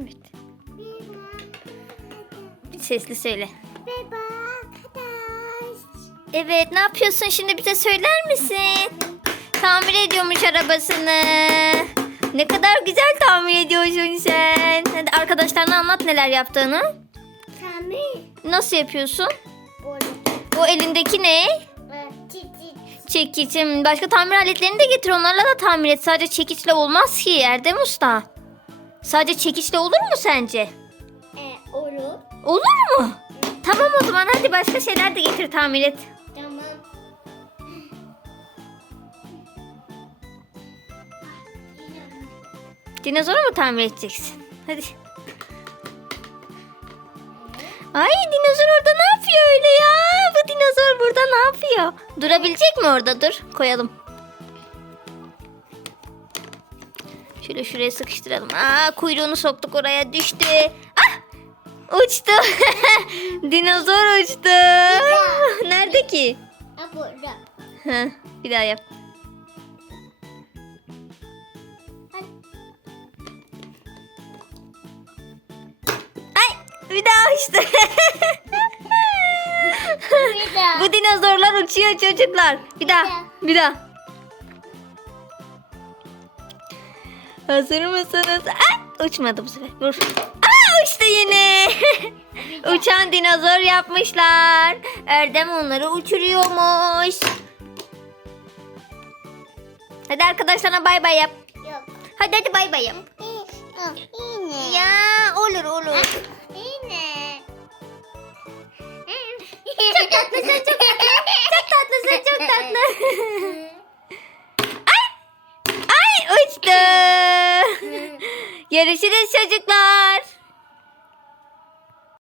Evet. Bir sesli söyle. Merhaba arkadaş. Evet ne yapıyorsun şimdi bize söyler misin? Tamir ediyormuş arabasını. Ne kadar güzel tamir ediyorsun sen. Hadi arkadaşlarına anlat neler yaptığını. Kami. Nasıl yapıyorsun? O elindeki ne? Çekiçim. Başka tamir aletlerini de getir onlarla da tamir et. Sadece çekiçle olmaz ki Erdem Usta. Sadece çekiçle olur mu sence? E, olur. Olur mu? Tamam o zaman hadi başka şeyler de getir tamir et. Tamam. Dinozoru mu tamir edeceksin? Hadi. Ay dinozor orada ne yapıyor öyle ya? Bu dinozor burada ne yapıyor? Durabilecek mi orada? Dur koyalım. Şöyle şuraya sıkıştıralım. Aa kuyruğunu soktuk oraya düştü. Ah! Uçtu. dinozor uçtu. Nerede ki? Burada. Heh, bir daha yap. Ay bir daha uçtu. Bir daha. Bu dinozorlar uçuyor çocuklar. Bir daha. Bir daha. Hazır mısınız? Ay, uçmadı bu sefer. Dur. Aa, uçtu yine. Uçan dinozor yapmışlar. Erdem onları uçuruyormuş. Hadi arkadaşlarına bay bay yap. Yok. Hadi hadi bay bay yap. Yine. Ya olur olur. Yine. Çok tatlısın çok tatlı. Çok tatlısın çok tatlı. Ay uçtu. Görüşürüz çocuklar.